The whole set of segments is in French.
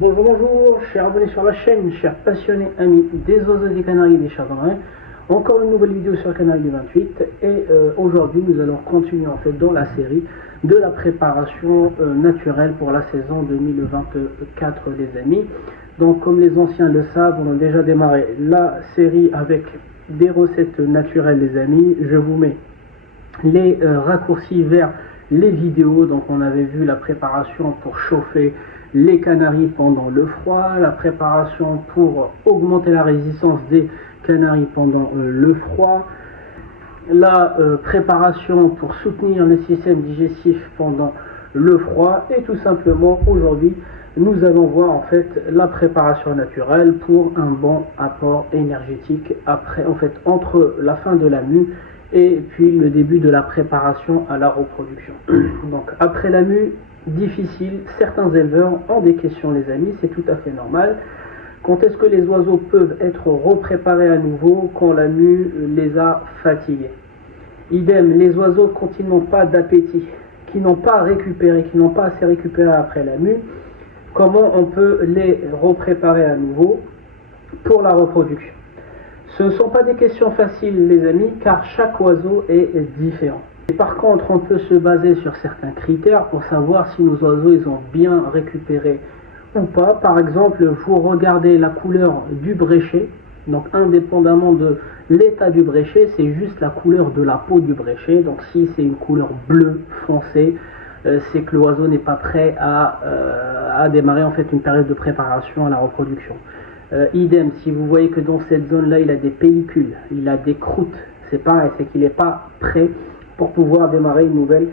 Bonjour, bonjour, chers abonnés sur la chaîne, chers passionnés amis des oiseaux des Canaries et des chardonnerets. Encore une nouvelle vidéo sur le canal du 28 et aujourd'hui nous allons continuer en fait dans la série de la préparation naturelle pour la saison 2024 les amis. Donc comme les anciens le savent, on a déjà démarré la série avec des recettes naturelles les amis. Je vous mets les raccourcis vers les vidéos. Donc on avait vu la préparation pour chauffer les canaris pendant le froid, la préparation pour augmenter la résistance des canaris pendant le froid, la préparation pour soutenir le système digestif pendant le froid, et tout simplement aujourd'hui nous allons voir en fait la préparation naturelle pour un bon apport énergétique après en fait entre la fin de la mue et puis le début de la préparation à la reproduction. Donc après la mue difficile, certains éleveurs ont des questions les amis, c'est tout à fait normal. Quand est-ce que les oiseaux peuvent être repréparés à nouveau quand la mue les a fatigués? Idem, les oiseaux quand ils n'ont pas d'appétit, qui n'ont pas récupéré, qui n'ont pas assez récupéré après la mue, comment on peut les repréparer à nouveau pour la reproduction? Ce ne sont pas des questions faciles les amis, car chaque oiseau est différent. Et par contre, on peut se baser sur certains critères pour savoir si nos oiseaux ils ont bien récupéré ou pas. Par exemple, vous regardez la couleur du bréchet, donc indépendamment de l'état du bréchet, c'est juste la couleur de la peau du bréchet. Donc si c'est une couleur bleue foncée, c'est que l'oiseau n'est pas prêt à démarrer en fait une période de préparation à la reproduction. Idem, si vous voyez que dans cette zone-là, il a des pellicules, il a des croûtes, c'est pareil, c'est qu'il n'est pas prêt pour pouvoir démarrer une nouvelle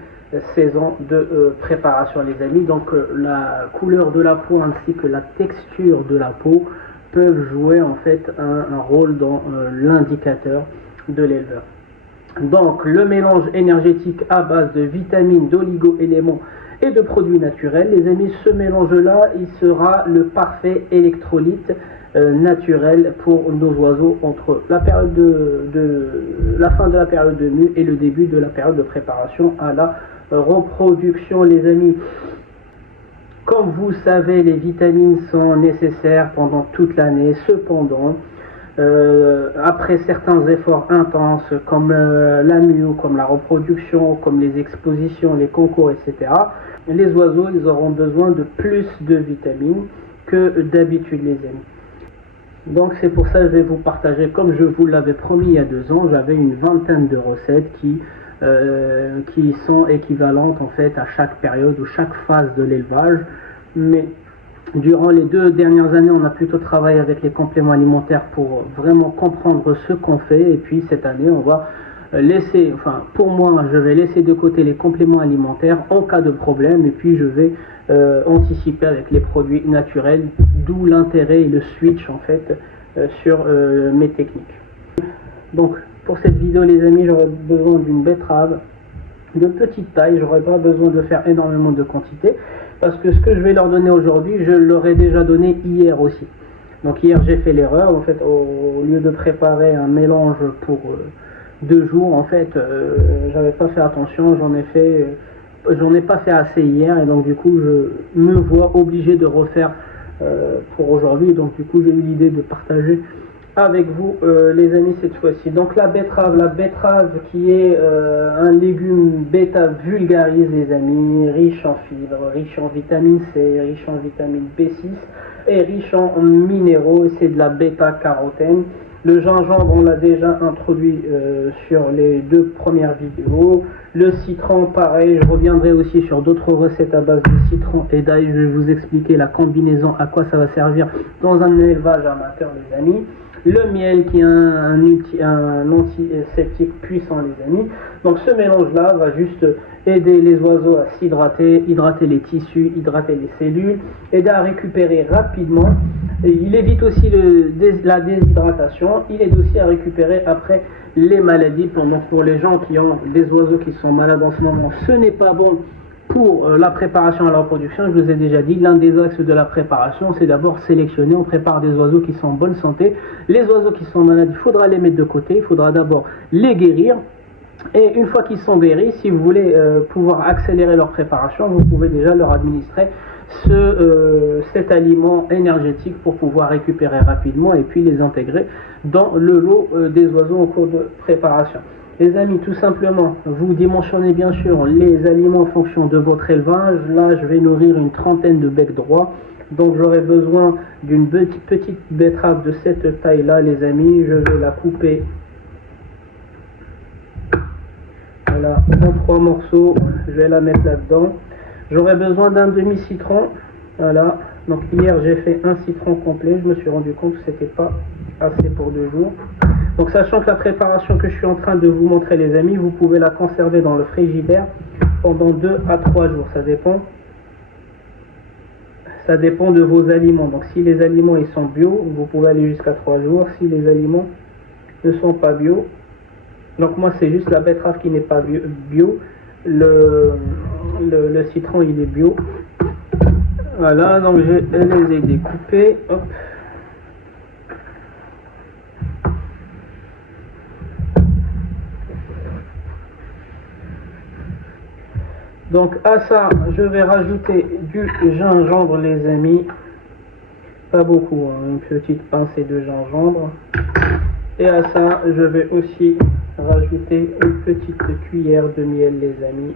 saison de préparation les amis. Donc la couleur de la peau ainsi que la texture de la peau peuvent jouer en fait un rôle dans l'indicateur de l'éleveur. Donc le mélange énergétique à base de vitamines, d'oligo-éléments et de produits naturels, les amis, ce mélange-là, il sera le parfait électrolyte naturel pour nos oiseaux entre la période la fin de la période de mue et le début de la période de préparation à la reproduction les amis. Comme vous savez, les vitamines sont nécessaires pendant toute l'année. Cependant, après certains efforts intenses comme la mue, comme la reproduction, comme les expositions, les concours, etc., les oiseaux ils auront besoin de plus de vitamines que d'habitude les amis. Donc c'est pour ça que je vais vous partager, comme je vous l'avais promis il y a 2 ans, j'avais une vingtaine de recettes qui sont équivalentes en fait à chaque période ou chaque phase de l'élevage. Mais durant les 2 dernières années, on a plutôt travaillé avec les compléments alimentaires pour vraiment comprendre ce qu'on fait. Et puis cette année, on va laisser, enfin pour moi, je vais laisser de côté les compléments alimentaires en cas de problème. Et puis je vais anticiper avec les produits naturels, d'où l'intérêt et le switch en fait sur mes techniques. Donc pour cette vidéo les amis, j'aurai besoin d'une betterave de petite taille, j'aurai pas besoin de faire énormément de quantité parce que ce que je vais leur donner aujourd'hui, je leur ai déjà donné hier aussi. Donc hier j'ai fait l'erreur, en fait au lieu de préparer un mélange pour 2 jours, en fait j'avais pas fait attention, j'en ai pas fait assez hier et donc du coup je me vois obligé de refaire pour aujourd'hui. Donc du coup j'ai eu l'idée de partager avec vous les amis cette fois-ci. Donc la betterave qui est un légume bêta vulgarise les amis, riche en fibres, riche en vitamine C, riche en vitamine B6 et riche en minéraux, c'est de la bêta-carotène. Le gingembre, on l'a déjà introduit sur les 2 premières vidéos. Le citron, pareil, je reviendrai aussi sur d'autres recettes à base de citron et d'ail. Je vais vous expliquer la combinaison, à quoi ça va servir dans un élevage amateur, les amis. Le miel qui est un antiseptique puissant, les amis. Donc ce mélange-là va juste aider les oiseaux à s'hydrater, hydrater les tissus, hydrater les cellules, aider à récupérer rapidement. Et il évite aussi la déshydratation, il aide aussi à récupérer après les maladies. Pour les gens qui ont des oiseaux qui sont malades en ce moment, ce n'est pas bon pour la préparation à la reproduction. Je vous ai déjà dit, l'un des axes de la préparation, c'est d'abord sélectionner. On prépare des oiseaux qui sont en bonne santé. Les oiseaux qui sont malades, il faudra les mettre de côté, il faudra d'abord les guérir. Et une fois qu'ils sont guéris, si vous voulez pouvoir accélérer leur préparation, vous pouvez déjà leur administrer cet aliment énergétique pour pouvoir récupérer rapidement et puis les intégrer dans le lot des oiseaux en cours de préparation. Les amis, tout simplement, vous dimensionnez bien sûr les aliments en fonction de votre élevage. Là, je vais nourrir une trentaine de becs droits. Donc, j'aurai besoin d'une petite betterave de cette taille-là, les amis. Je vais la couper. Voilà, en 3 morceaux. Je vais la mettre là-dedans. J'aurai besoin d'un demi-citron. Voilà. Donc, hier, j'ai fait un citron complet. Je me suis rendu compte que ce n'était pas assez pour 2 jours. Donc, sachant que la préparation que je suis en train de vous montrer, les amis, vous pouvez la conserver dans le frigidaire pendant 2 à 3 jours. Ça dépend de vos aliments. Donc, si les aliments ils sont bio, vous pouvez aller jusqu'à 3 jours. Si les aliments ne sont pas bio, donc moi, c'est juste la betterave qui n'est pas bio. Le citron, il est bio. Voilà, donc je les ai découpés. Hop. Donc à ça, je vais rajouter du gingembre, les amis. Pas beaucoup, hein, une petite pincée de gingembre. Et à ça, je vais aussi rajouter une petite cuillère de miel, les amis.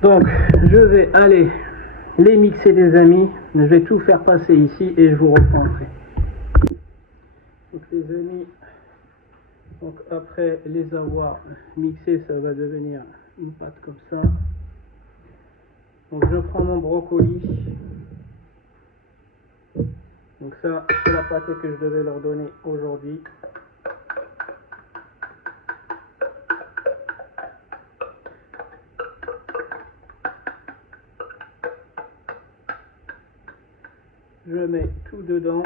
Donc, je vais aller les mixer, les amis. Je vais tout faire passer ici et je vous reprends après. Donc, les amis, donc après les avoir mixés, ça va devenir une pâte comme ça. Donc, je prends mon brocoli. Donc, ça, c'est la pâte que je devais leur donner aujourd'hui. Je mets tout dedans.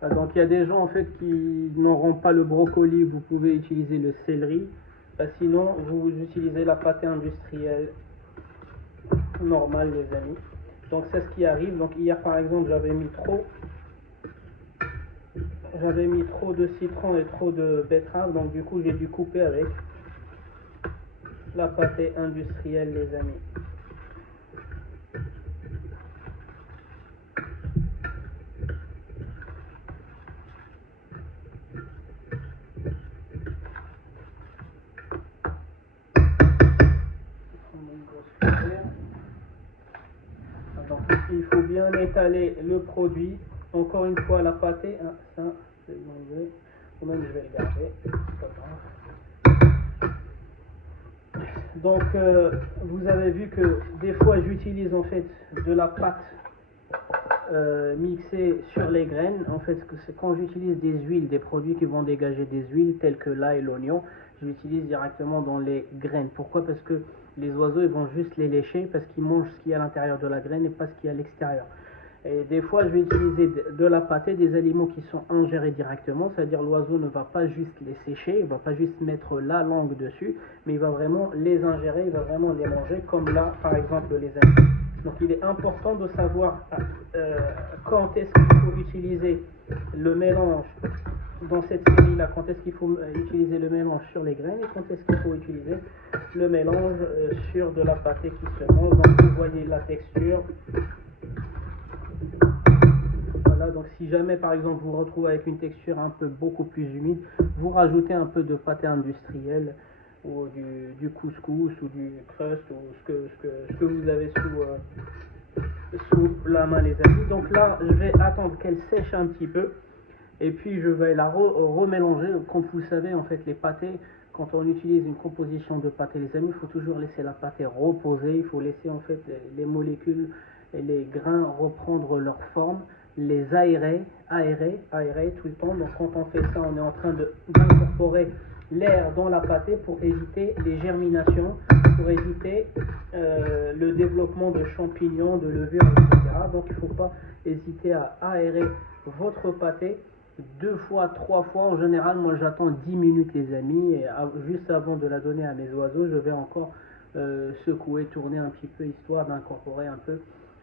Donc il y a des gens en fait qui n'auront pas le brocoli, vous pouvez utiliser le céleri. Sinon vous utilisez la pâte industrielle normale, les amis. Donc c'est ce qui arrive. Donc hier par exemple j'avais mis trop de citron et trop de betterave. Donc du coup j'ai dû couper avec la pâte industrielle, les amis. Donc, il faut bien étaler le produit. Encore une fois, la pâtée, hein, ça, je vais l'enlever. Ou même, je vais le garder. Pas grave. Donc, vous avez vu que des fois, j'utilise en fait de la pâte mixée sur les graines. En fait, c'est quand j'utilise des huiles, des produits qui vont dégager des huiles, tels que l'ail et l'oignon, je l'utilise directement dans les graines. Pourquoi? Parce que les oiseaux ils vont juste les lécher parce qu'ils mangent ce qu'il y a à l'intérieur de la graine et pas ce qu'il y a à l'extérieur. Et des fois, je vais utiliser de la pâtée, des aliments qui sont ingérés directement, c'est-à-dire l'oiseau ne va pas juste les sécher, il ne va pas juste mettre la langue dessus, mais il va vraiment les ingérer, il va vraiment les manger, comme là, par exemple, les amis. Donc, il est important de savoir quand est-ce qu'il faut utiliser le mélange dans cette série-là, quand est-ce qu'il faut utiliser le mélange sur les graines et quand est-ce qu'il faut utiliser le mélange sur de la pâtée qui se mange. Donc, vous voyez la texture. Voilà, donc si jamais par exemple vous vous retrouvez avec une texture un peu beaucoup plus humide, vous rajoutez un peu de pâté industriel ou du couscous ou du crust ou ce que vous avez sous la main, les amis. Donc là, je vais attendre qu'elle sèche un petit peu et puis je vais la remélanger. Comme vous le savez, en fait, les pâtés, quand on utilise une composition de pâté, les amis, il faut toujours laisser la pâté reposer. Il faut laisser en fait les molécules et les grains reprendre leur forme, les aérer tout le temps. Donc quand on fait ça, on est en train d'incorporer l'air dans la pâtée pour éviter les germinations, pour éviter le développement de champignons, de levures, etc. Donc il ne faut pas hésiter à aérer votre pâtée 2 fois, 3 fois. En général, moi j'attends 10 minutes les amis, et juste avant de la donner à mes oiseaux, je vais encore secouer, tourner un petit peu, histoire d'incorporer un peu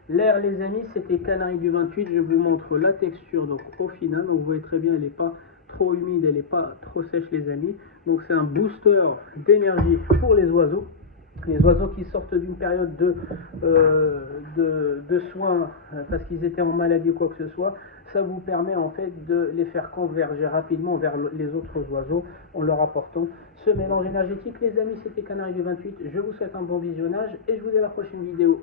l'air. Les amis, c'était Canaille du 28, je vous montre la texture donc au final. Donc vous voyez très bien, elle n'est pas trop humide, elle n'est pas trop sèche les amis. Donc c'est un booster d'énergie pour les oiseaux. Les oiseaux qui sortent d'une période de soins parce qu'ils étaient en maladie ou quoi que ce soit, ça vous permet en fait de les faire converger rapidement vers les autres oiseaux en leur apportant ce mélange énergétique. Les amis, c'était Canaille du 28, je vous souhaite un bon visionnage et je vous dis à la prochaine vidéo.